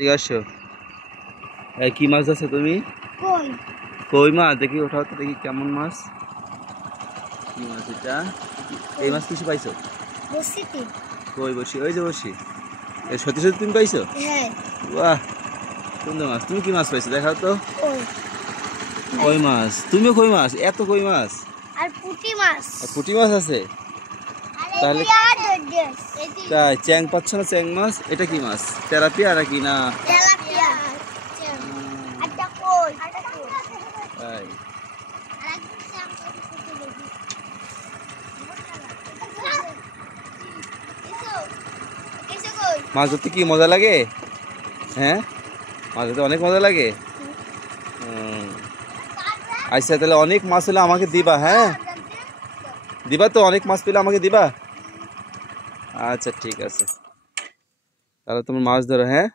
ঠিক আসো। কি মাছ আছে তুমি? কই কই মাছ দেখি, ওঠাও তো দেখি কেমন মাছ। কি মাছ এটা? এই মাছ কিছু পাইছো? বসিতে কই বসি, ওই যে বসি। সত্যি সত্যি তুমি পাইছো? হ্যাঁ বাহ, সুন্দর মাছ। তুমি কি মাছ পাইছো দেখাও তো। কই কই মাছ? তুমিও কই মাছ? এত কই মাছ আর পুঁটি মাছ আর পুঁটি মাছ আছে? তাহলে তাই চ্যাং পাচ্ছ না? চ্যাং মাছ এটা কি মাছ? তেলাপিয়া আর কি না? তেলাপিয়া উম, আটা কই তাই মাছ ধরতে কি মজা লাগে? হ্যাঁ, মাছ ধরতে অনেক মজা লাগে। আচ্ছা, তাহলে অনেক মাছ হলে আমাকে দিবা। হ্যাঁ, দিবা তো? অনেক মাছ পেলে আমাকে দিবা। আচ্ছা ঠিক আছে, তাহলে তুমি মাছ ধরো। হ্যাঁ।